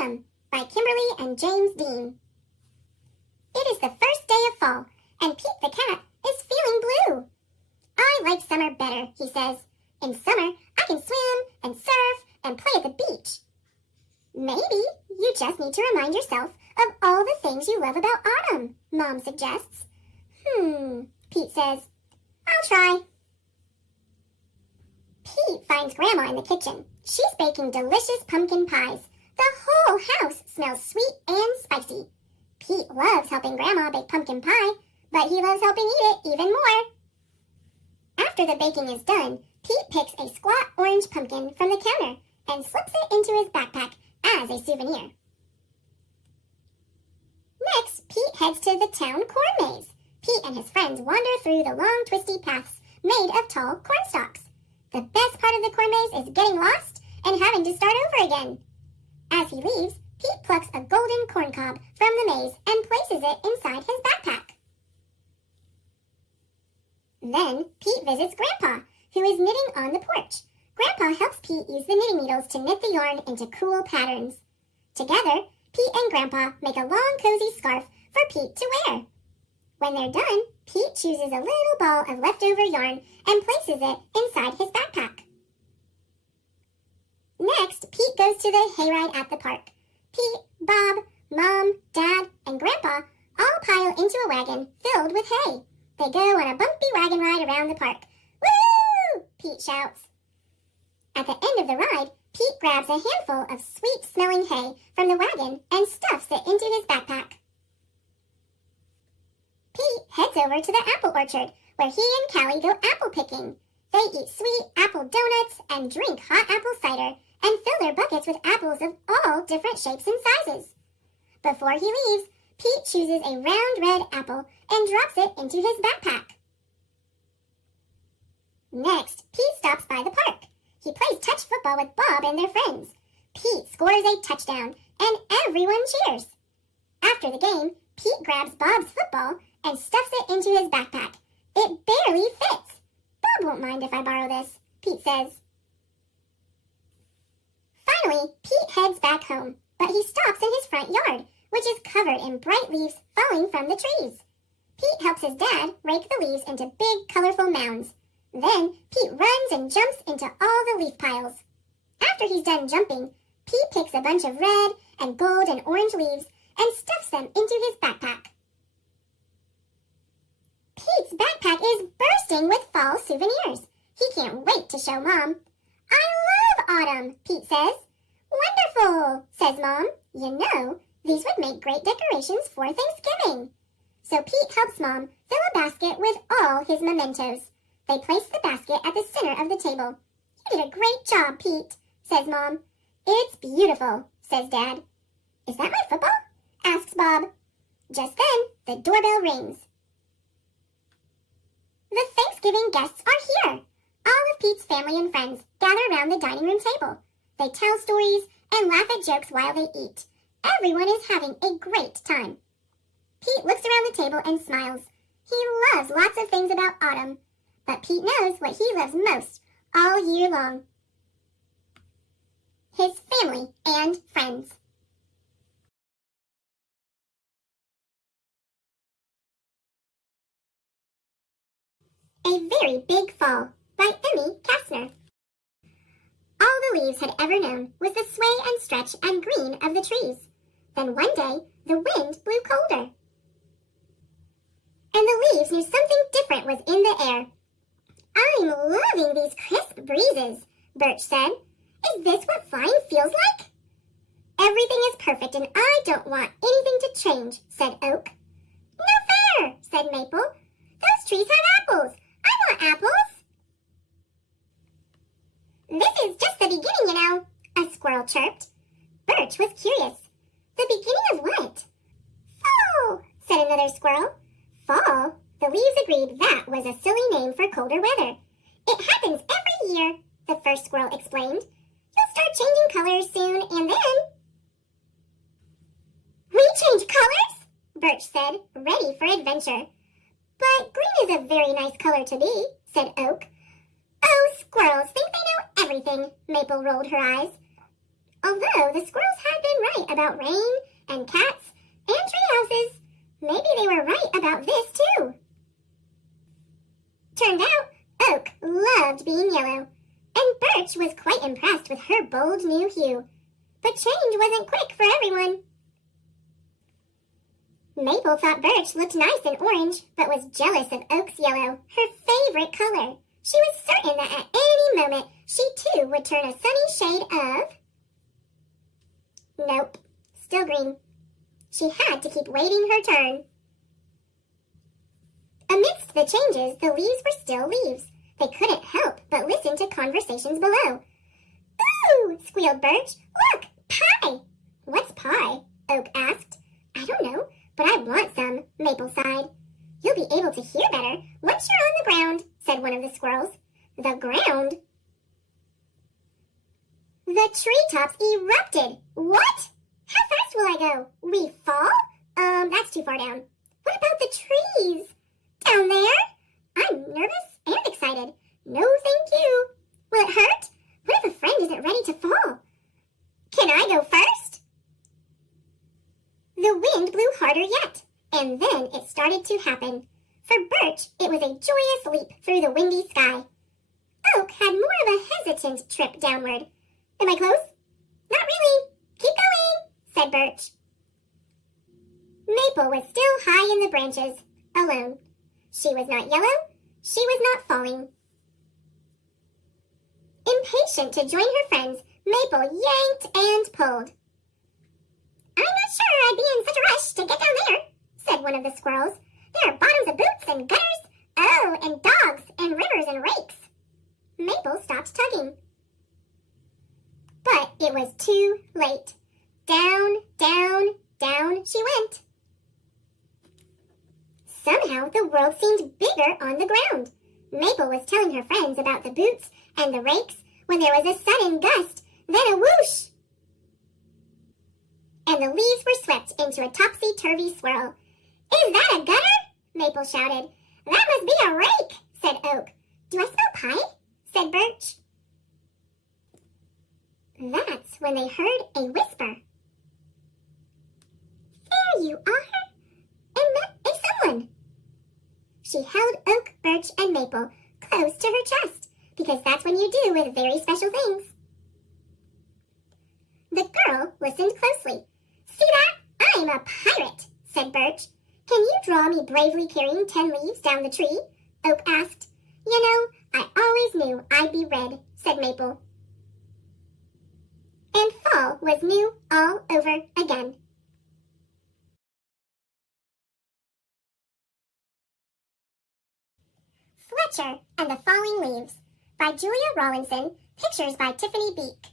Autumn by Kimberly and James Dean. It is the first day of fall, and Pete the cat is feeling blue. I like summer better, he says. In summer, I can swim and surf and play at the beach. Maybe you just need to remind yourself of all the things you love about autumn, Mom suggests. Pete says, I'll try. Pete finds Grandma in the kitchen. She's baking delicious pumpkin pies. The whole house smells sweet and spicy. Pete loves helping Grandma bake pumpkin pie, but he loves helping eat it even more. After the baking is done, Pete picks a squat orange pumpkin from the counter and slips it into his backpack as a souvenir. Next, Pete heads to the town corn maze. Pete and his friends wander through the long twisty paths made of tall corn stalks. The best part of the corn maze is getting lost and having to start over again. As he leaves, Pete plucks a golden corn cob from the maze and places it inside his backpack. Then, Pete visits Grandpa, who is knitting on the porch. Grandpa helps Pete use the knitting needles to knit the yarn into cool patterns. Together, Pete and Grandpa make a long cozy scarf for Pete to wear. When they're done, Pete chooses a little ball of leftover yarn and places it inside his backpack. Next, Pete goes to the hayride at the park. Pete, Bob, Mom, Dad, and Grandpa all pile into a wagon filled with hay. They go on a bumpy wagon ride around the park. Woo! Pete shouts. At the end of the ride, Pete grabs a handful of sweet-smelling hay from the wagon and stuffs it into his backpack. Pete heads over to the apple orchard, where he and Callie go apple picking. They eat sweet apple donuts and drink hot apple cider and fill their buckets with apples of all different shapes and sizes. Before he leaves, Pete chooses a round red apple and drops it into his backpack. Next, Pete stops by the park. He plays touch football with Bob and their friends. Pete scores a touchdown, and everyone cheers. After the game, Pete grabs Bob's football and stuffs it into his backpack. It barely fits. Bob won't mind if I borrow this, Pete says. Finally, Pete heads back home, but he stops in his front yard, which is covered in bright leaves falling from the trees. Pete helps his dad rake the leaves into big, colorful mounds. Then, Pete runs and jumps into all the leaf piles. After he's done jumping, Pete picks a bunch of red and gold and orange leaves and stuffs them into his backpack. Pete's backpack is bursting with fall souvenirs. He can't wait to show Mom. I love autumn, Pete says. Wonderful, says Mom. You know, these would make great decorations for Thanksgiving. So Pete helps Mom fill a basket with all his mementos. They place the basket at the center of the table. You did a great job, Pete, says Mom. It's beautiful, says Dad. Is that my football? Asks Bob. Just then, the doorbell rings. The Thanksgiving guests are here. All of Pete's family and friends gather around the dining room table. They tell stories and laugh at jokes while they eat. Everyone is having a great time. Pete looks around the table and smiles. He loves lots of things about autumn, but Pete knows what he loves most all year long. His family and friends. A Very Big Fall by Emmy Kastner. All the leaves had ever known was the sway and stretch and green of the trees. Then one day, the wind blew colder. And the leaves knew something different was in the air. I'm loving these crisp breezes, Birch said. Is this what flying feels like? Everything is perfect and I don't want anything to change, said Oak. No fair, said Maple. Those trees have apples. I want apples. This is just the beginning, you know, a squirrel chirped. Birch was curious. The beginning of what? Fall, said another squirrel. Fall? The leaves agreed that was a silly name for colder weather. It happens every year, the first squirrel explained. You'll start changing colors soon, and then... We change colors? Birch said, ready for adventure. But green is a very nice color to be, said Oak. Oh, squirrels think they know everything, Maple rolled her eyes. Although the squirrels had been right about rain and cats and tree houses, maybe they were right about this too. Turned out, Oak loved being yellow, and Birch was quite impressed with her bold new hue. But change wasn't quick for everyone. Maple thought Birch looked nice in orange, but was jealous of Oak's yellow, her favorite color. She was certain that at any moment she too would turn a sunny shade of... Nope, still green. She had to keep waiting her turn. Amidst the changes, the leaves were still leaves. They couldn't help but listen to conversations below. "Ooh!" squealed Birch. "Look! Pie!" "What's pie?" Oak asked. "I don't know, but I want some," Maple sighed. "You'll be able to hear better once you're on the ground," said one of the squirrels. "The ground?" The treetops erupted. "What? How fast will I go? We fall? That's too far down. What about the trees? Down there? I'm nervous and excited. No, thank you. Will it hurt? What if a friend isn't ready to fall? Can I go first?" The wind blew harder yet, and then it started to happen. For Birch, it was a joyous leap through the windy sky. Oak had more of a hesitant trip downward. "Am I close?" "Not really. Keep going," said Birch. Maple was still high in the branches, alone. She was not yellow. She was not falling. Impatient to join her friends, Maple yanked and pulled. "I'm not sure I'd be in such a rush to get down there," said one of the squirrels. "There are bottoms of boots and gutters. Oh, and dogs and rivers and rakes." Maple stopped tugging. But it was too late. Down, down, down she went. Somehow the world seemed bigger on the ground. Maple was telling her friends about the boots and the rakes when there was a sudden gust, then a whoosh. And the leaves were swept into a topsy-turvy swirl. "Is that a gutter?" Maple shouted. "That must be a rake," said Oak. "Do I smell pie?" said Birch. That's when they heard a whisper. "There you are! And met a someone!" She held Oak, Birch, and Maple close to her chest, because that's what you do with very special things. The girl listened closely. "See that? I'm a pirate," said Birch. "Can you draw me bravely carrying 10 leaves down the tree?" Oak asked. "You know, I always knew I'd be red," said Maple. And fall was new all over again. Fletcher and the Falling Leaves by Julia Rawlinson, pictures by Tiffany Beek.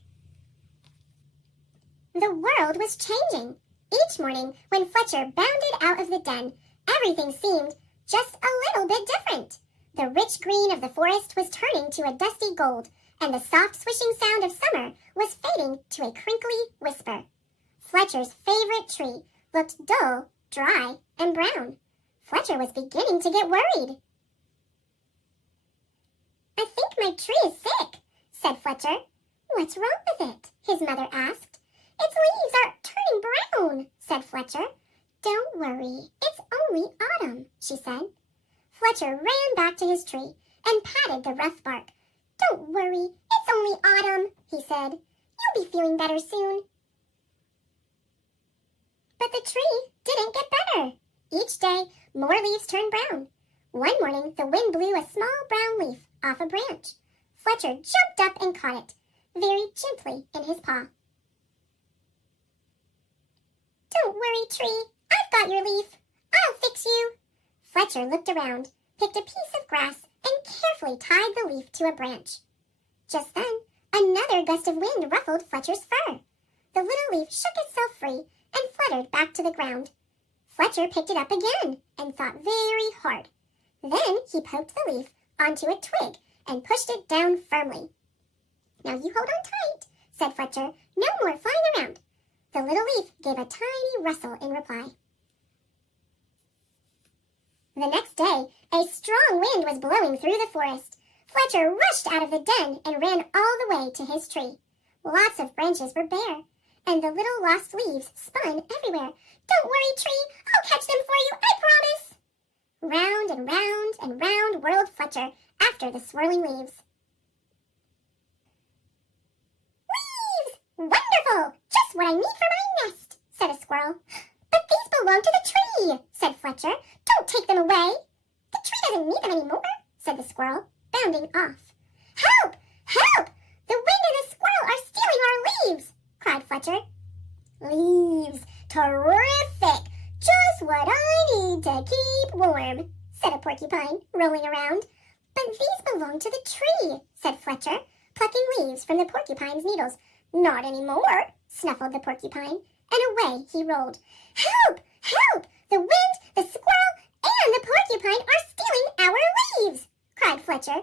The world was changing. Each morning, when Fletcher bounded out of the den, everything seemed just a little bit different. The rich green of the forest was turning to a dusty gold, and the soft swishing sound of summer was fading to a crinkly whisper. Fletcher's favorite tree looked dull, dry, and brown. Fletcher was beginning to get worried. "I think my tree is sick," said Fletcher. "What's wrong with it?" his mother asked. "Its leaves are turning brown," said Fletcher. "Don't worry, it's only autumn," she said. Fletcher ran back to his tree and patted the rough bark. "Don't worry, it's only autumn," he said. "You'll be feeling better soon." But the tree didn't get better. Each day, more leaves turned brown. One morning, the wind blew a small brown leaf off a branch. Fletcher jumped up and caught it, very gently in his paw. "Don't worry, tree. I've got your leaf. I'll fix you." Fletcher looked around, picked a piece of grass, and carefully tied the leaf to a branch. Just then, another gust of wind ruffled Fletcher's fur. The little leaf shook itself free and fluttered back to the ground. Fletcher picked it up again and thought very hard. Then he poked the leaf onto a twig and pushed it down firmly. "Now you hold on tight," said Fletcher. "No more flying around." The little leaf gave a tiny rustle in reply. The next day, a strong wind was blowing through the forest. Fletcher rushed out of the den and ran all the way to his tree. Lots of branches were bare, and the little lost leaves spun everywhere. Don't worry, tree, I'll catch them for you, I promise! Round and round and round whirled Fletcher after the swirling leaves. Leaves! Wonderful! Just what I need for my nest, said a squirrel. But these belong to the tree, said Fletcher. Don't take them away. The tree doesn't need them anymore, said the squirrel, bounding off. Help! Help! The wind and the squirrel are stealing our leaves, cried Fletcher. Leaves! Terrific! Just what I need to keep warm, said a porcupine, rolling around. But these belong to the tree, said Fletcher, plucking leaves from the porcupine's needles. Not anymore, snuffled the porcupine, and away he rolled. Help! Help! The wind, the squirrel, and the porcupine are stealing our leaves, cried Fletcher.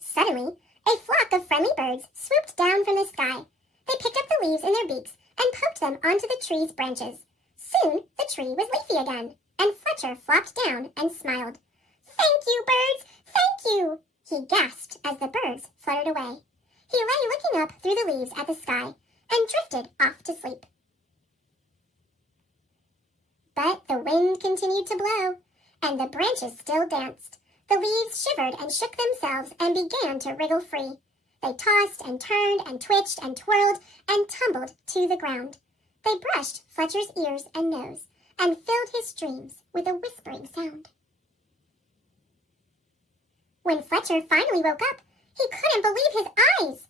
Suddenly, a flock of friendly birds swooped down from the sky. They picked up the leaves in their beaks and poked them onto the tree's branches. Soon, the tree was leafy again, and Fletcher flopped down and smiled. Thank you, birds! Thank you! He gasped as the birds fluttered away. He lay looking up through the leaves at the sky and drifted off to sleep. But the wind continued to blow, and the branches still danced. The leaves shivered and shook themselves and began to wriggle free. They tossed and turned and twitched and twirled and tumbled to the ground. They brushed Fletcher's ears and nose and filled his dreams with a whispering sound. When Fletcher finally woke up, he couldn't believe his eyes.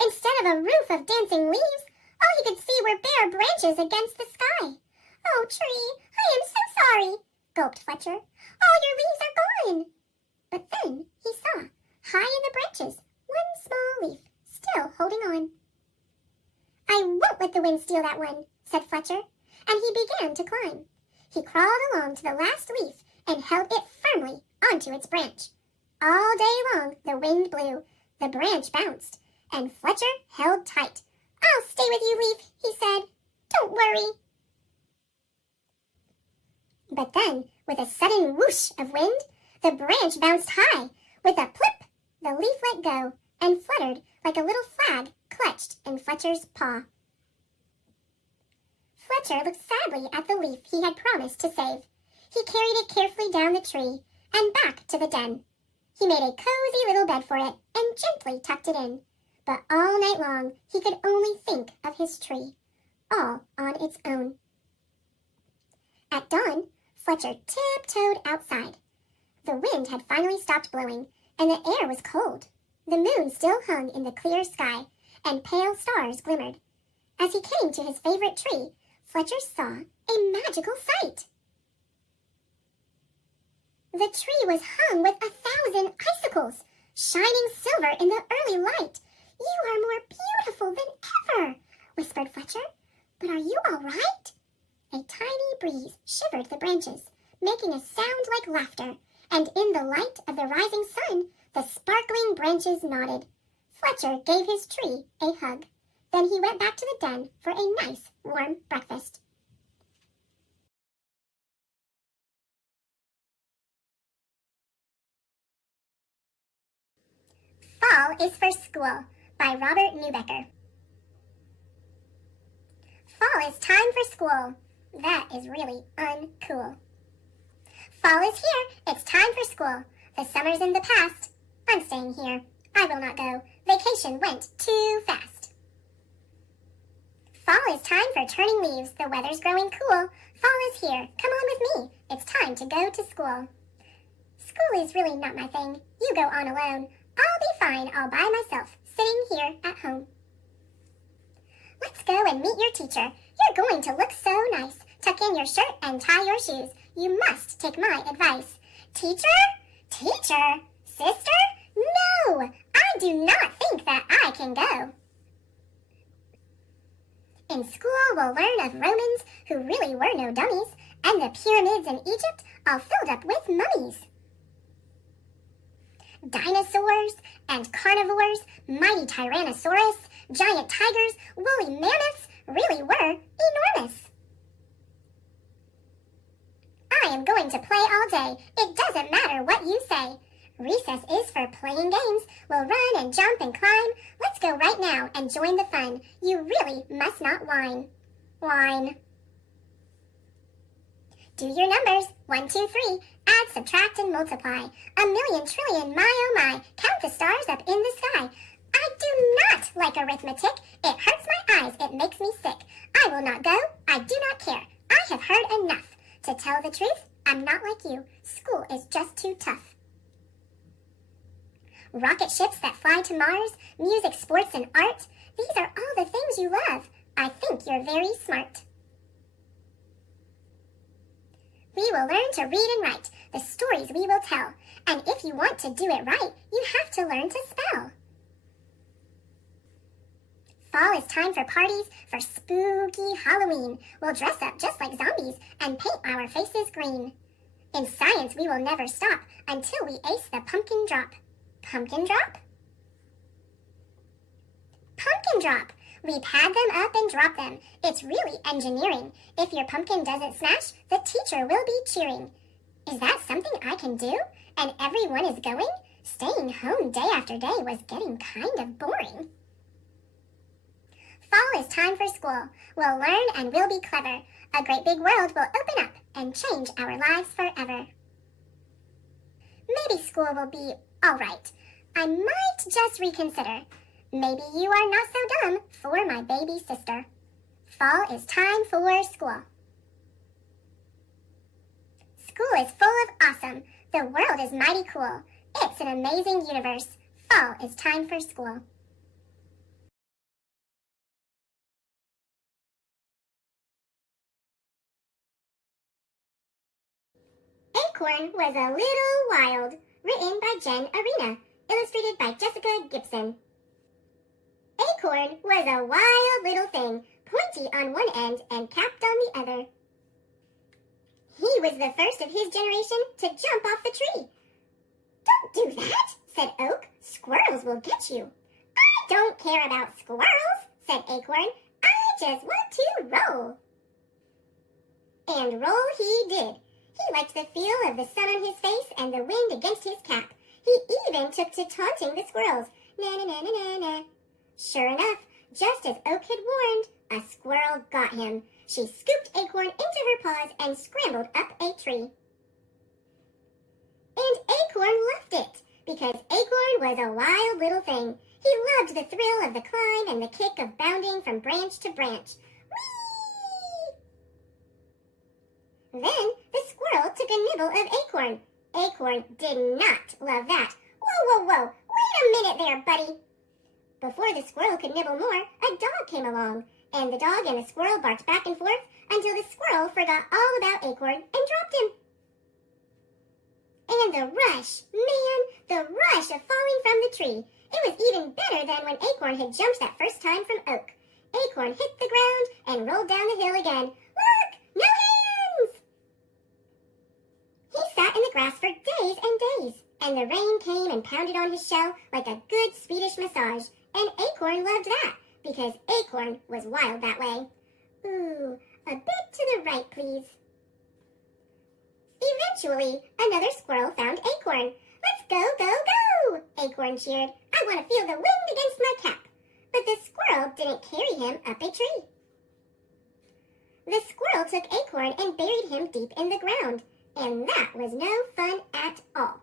Instead of a roof of dancing leaves, all he could see were bare branches against the sky. Oh, tree, I am so sorry, gulped Fletcher. All your leaves are gone. But then he saw, high in the branches, one small leaf, still holding on. I won't let the wind steal that one, said Fletcher, and he began to climb. He crawled along to the last leaf and held it firmly onto its branch. All day long the wind blew, the branch bounced, and Fletcher held tight. I'll stay with you, leaf, he said. Don't worry. But then, with a sudden whoosh of wind, the branch bounced high. With a plip, the leaf let go and fluttered like a little flag clutched in Fletcher's paw. Fletcher looked sadly at the leaf he had promised to save. He carried it carefully down the tree and back to the den. He made a cozy little bed for it and gently tucked it in. But all night long he could only think of his tree, all on its own. At dawn, Fletcher tiptoed outside. The wind had finally stopped blowing, and the air was cold. The moon still hung in the clear sky, and pale stars glimmered. As he came to his favorite tree, Fletcher saw a magical sight. The tree was hung with 1,000 icicles, shining silver in the early light. You are more beautiful than ever, whispered Fletcher. But are you all right? A tiny breeze shivered the branches, making a sound like laughter, and in the light of the rising sun, the sparkling branches nodded. Fletcher gave his tree a hug. Then he went back to the den for a nice, warm breakfast. Fall is for School by Robert Newbecker. Fall is time for school. That is really uncool. Fall is here. It's time for school. The summer's in the past. I'm staying here. I will not go. Vacation went too fast. Fall is time for turning leaves. The weather's growing cool. Fall is here. Come on with me. It's time to go to school. School is really not my thing. You go on alone. I'll be fine all by myself, sitting here at home. Let's go and meet your teacher. You're going to look so nice. Tuck in your shirt and tie your shoes. You must take my advice. Teacher? Teacher? Sister? No! I do not think that I can go. In school, we'll learn of Romans who really were no dummies, and the pyramids in Egypt all filled up with mummies. Dinosaurs and carnivores, mighty Tyrannosaurus, giant tigers, woolly mammoths really were enormous. I am going to play all day. It doesn't matter what you say. Recess is for playing games. We'll run and jump and climb. Let's go right now and join the fun. You really must not whine. Whine. Do your numbers. 1, 2, 3. Add, subtract, and multiply. A million, trillion, my oh my. Count the stars up in the sky. I do not like arithmetic. It hurts my eyes. It makes me sick. I will not go. I do not care. I have heard enough. To tell the truth, I'm not like you. School is just too tough. Rocket ships that fly to Mars, music, sports, and art. These are all the things you love. I think you're very smart. We will learn to read and write, the stories we will tell. And if you want to do it right, you have to learn to spell. Fall is time for parties, for spooky Halloween. We'll dress up just like zombies and paint our faces green. In science, we will never stop until we ace the pumpkin drop. Pumpkin drop? Pumpkin drop! We pad them up and drop them. It's really engineering. If your pumpkin doesn't smash, the teacher will be cheering. Is that something I can do? And everyone is going? Staying home day after day was getting kind of boring. Fall is time for school. We'll learn and we'll be clever. A great big world will open up and change our lives forever. Maybe school will be all right. I might just reconsider. Maybe you are not so dumb for my baby sister. Fall is time for school. School is full of awesome. The world is mighty cool. It's an amazing universe. Fall is time for school. Acorn was a little wild. Written by Jen Arena. Illustrated by Jessica Gibson. Acorn was a wild little thing, pointy on one end and capped on the other. He was the first of his generation to jump off the tree. "Don't do that," said Oak. "Squirrels will get you." "I don't care about squirrels," said Acorn. "I just want to roll." And roll he did. He liked the feel of the sun on his face and the wind against his cap. He even took to taunting the squirrels. Na na na na na na. Sure enough, just as Oak had warned, a squirrel got him. She scooped Acorn into her paws and scrambled up a tree. And Acorn loved it, because Acorn was a wild little thing. He loved the thrill of the climb and the kick of bounding from branch to branch. Whee! Then the squirrel took a nibble of Acorn. Acorn did not love that. "Whoa, whoa, whoa! Wait a minute there, buddy!" Before the squirrel could nibble more, a dog came along, and the dog and the squirrel barked back and forth until the squirrel forgot all about Acorn and dropped him. And the rush, man, the rush of falling from the tree. It was even better than when Acorn had jumped that first time from Oak. Acorn hit the ground and rolled down the hill again. "Look! No hands!" He sat in the grass for days and days, and the rain came and pounded on his shell like a good Swedish massage, and Acorn loved that, because Acorn was wild that way. Ooh, a bit to the right, please. Eventually, another squirrel found Acorn. "Let's go, go, go!" Acorn cheered. "I want to feel the wind against my cap." But the squirrel didn't carry him up a tree. The squirrel took Acorn and buried him deep in the ground, and that was no fun at all.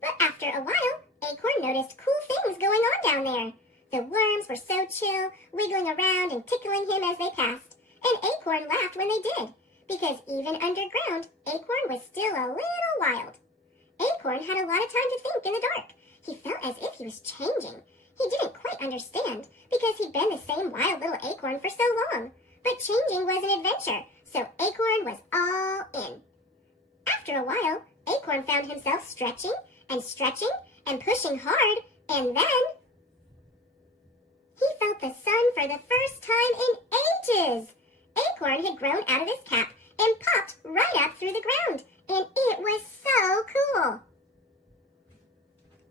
But after a while, Acorn noticed cool things going on down there. The worms were so chill, wiggling around and tickling him as they passed, and Acorn laughed when they did, because even underground, Acorn was still a little wild. Acorn had a lot of time to think in the dark. He felt as if he was changing. He didn't quite understand, because he'd been the same wild little Acorn for so long. But changing was an adventure, so Acorn was all in. After a while, Acorn found himself stretching and pushing hard, and then he felt the sun for the first time in ages. Acorn had grown out of his cap and popped right up through the ground, and it was so cool.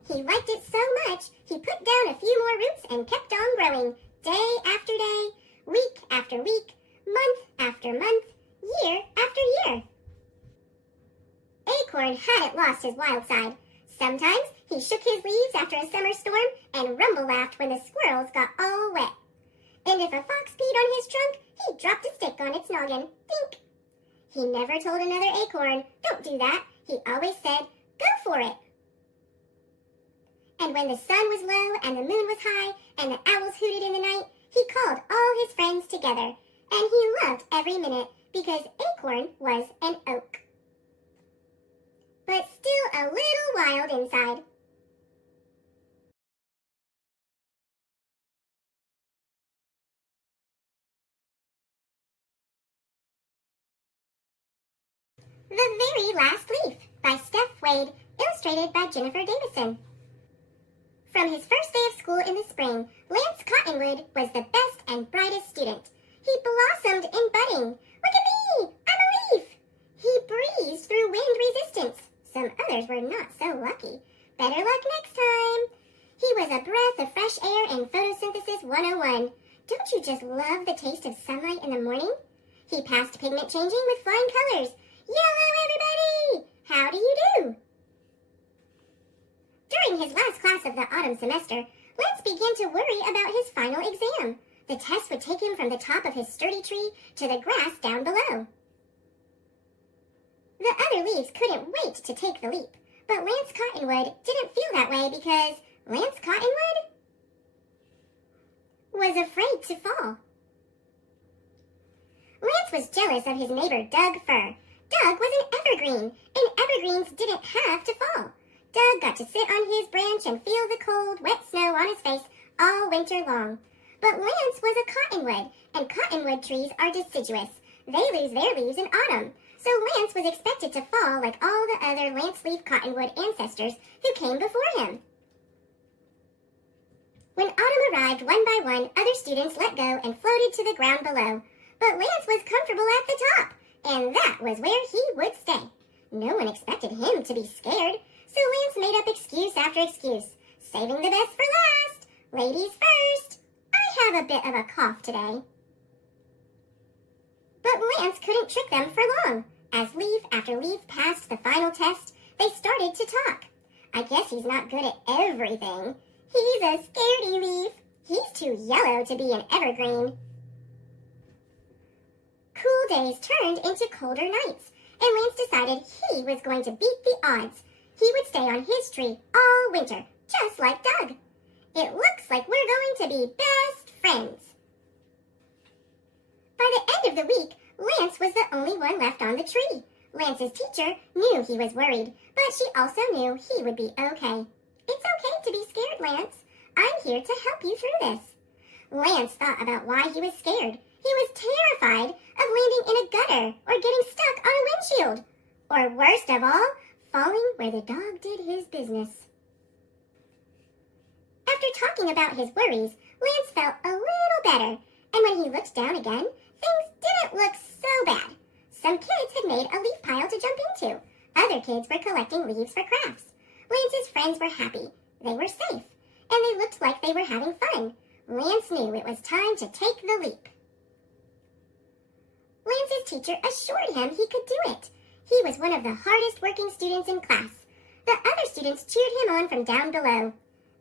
He liked it so much, he put down a few more roots and kept on growing, day after day, week after week, month after month, year after year. Acorn hadn't lost his wild side. Sometimes he shook his leaves after a summer storm and rumble-laughed when the squirrels got all wet. And if a fox peed on his trunk, he dropped a stick on its noggin. Think! He never told another acorn, "Don't do that." He always said, "Go for it." And when the sun was low and the moon was high and the owls hooted in the night, he called all his friends together. And he loved every minute because Acorn was an oak. But still a little wild inside. The Very Last Leaf by Steph Wade, illustrated by Jennifer Davison. From his first day of school in the spring, Lance Cottonwood was the best and brightest student. He blossomed in budding. "Look at me! I'm a leaf!" He breezed through wind resistance. Some others were not so lucky. Better luck next time. He was a breath of fresh air in Photosynthesis 101. Don't you just love the taste of sunlight in the morning? He passed pigment changing with flying colors. "Yellow, everybody! How do you do?" During his last class of the autumn semester, Lance began to worry about his final exam. The test would take him from the top of his sturdy tree to the grass down below. The other leaves couldn't wait to take the leap, but Lance Cottonwood didn't feel that way because Lance Cottonwood was afraid to fall. Lance was jealous of his neighbor Doug Fir. Doug was an evergreen, and evergreens didn't have to fall. Doug got to sit on his branch and feel the cold, wet snow on his face all winter long. But Lance was a cottonwood, and cottonwood trees are deciduous. They lose their leaves in autumn, so Lance was expected to fall like all the other lance-leaf cottonwood ancestors who came before him. When autumn arrived one by one, other students let go and floated to the ground below. But Lance was comfortable at the top, and that was where he would stay. No one expected him to be scared, so Lance made up excuse after excuse, saving the best for last. Ladies first. I have a bit of a cough today. But Lance couldn't trick them for long. As leaf after leaf passed the final test, they started to talk. "I guess he's not good at everything. He's a scaredy leaf. He's too yellow to be an evergreen." Cool days turned into colder nights, and Lance decided he was going to beat the odds. He would stay on his tree all winter, just like Doug. "It looks like we're going to be best friends." By the end of the week, Lance was the only one left on the tree. Lance's teacher knew he was worried, but she also knew he would be okay. "It's okay to be scared, Lance. I'm here to help you through this." Lance thought about why he was scared. He was terrified of landing in a gutter or getting stuck on a windshield. Or worst of all, falling where the dog did his business. After talking about his worries, Lance felt a little better, and when he looked down again, things didn't look so bad. Some kids had made a leaf pile to jump into. Other kids were collecting leaves for crafts. Lance's friends were happy. They were safe, and they looked like they were having fun. Lance knew it was time to take the leap. Lance's teacher assured him he could do it. He was one of the hardest working students in class. The other students cheered him on from down below.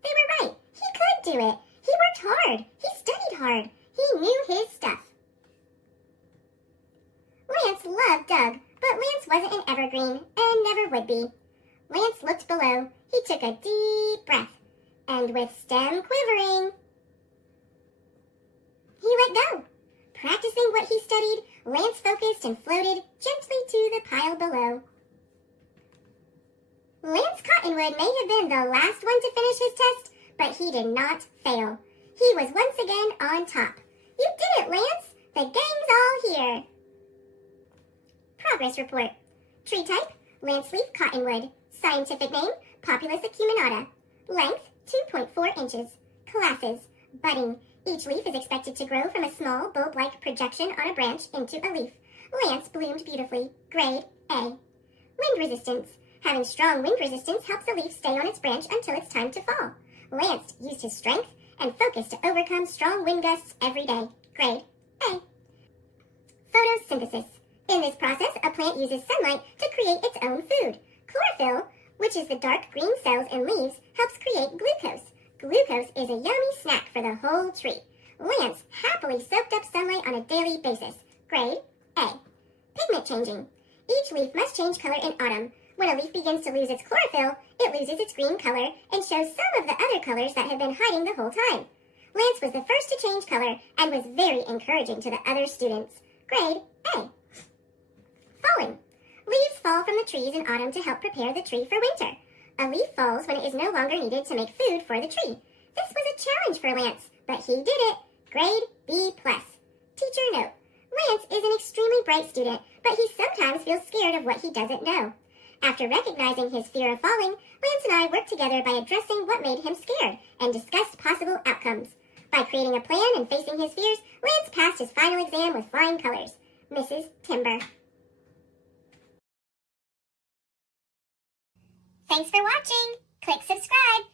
They were right. He could do it. He worked hard. He studied hard. He knew his stuff. Lance loved Doug, but Lance wasn't an evergreen and never would be. Lance looked below. He took a deep breath, and with stem quivering, he let go. Practicing what he studied, Lance focused and floated gently to the pile below. Lance Cottonwood may have been the last one to finish his test, but he did not fail. He was once again on top. "You did it, Lance! The gang's all here!" Progress report. Tree type, lance-leaf cottonwood. Scientific name, Populus acuminata. Length, 2.4 inches. Classes, budding. Each leaf is expected to grow from a small bulb-like projection on a branch into a leaf. Lance bloomed beautifully. Grade A. Wind resistance. Having strong wind resistance helps a leaf stay on its branch until it's time to fall. Lance used his strength and focus to overcome strong wind gusts every day. Grade A. Photosynthesis. In this process, a plant uses sunlight to create its own food. Chlorophyll, which is the dark green cells in leaves, helps create glucose. Glucose is a yummy snack for the whole tree. Lance happily soaked up sunlight on a daily basis. Grade A. Pigment changing. Each leaf must change color in autumn. When a leaf begins to lose its chlorophyll, it loses its green color and shows some of the other colors that have been hiding the whole time. Lance was the first to change color and was very encouraging to the other students. Grade A. Falling. Leaves fall from the trees in autumn to help prepare the tree for winter. A leaf falls when it is no longer needed to make food for the tree. This was a challenge for Lance, but he did it. Grade B+. Teacher note: Lance is an extremely bright student, but he sometimes feels scared of what he doesn't know. After recognizing his fear of falling, Lance and I worked together by addressing what made him scared and discussed possible outcomes. By creating a plan and facing his fears, Lance passed his final exam with flying colors. Mrs. Timber. Thanks for watching. Click subscribe.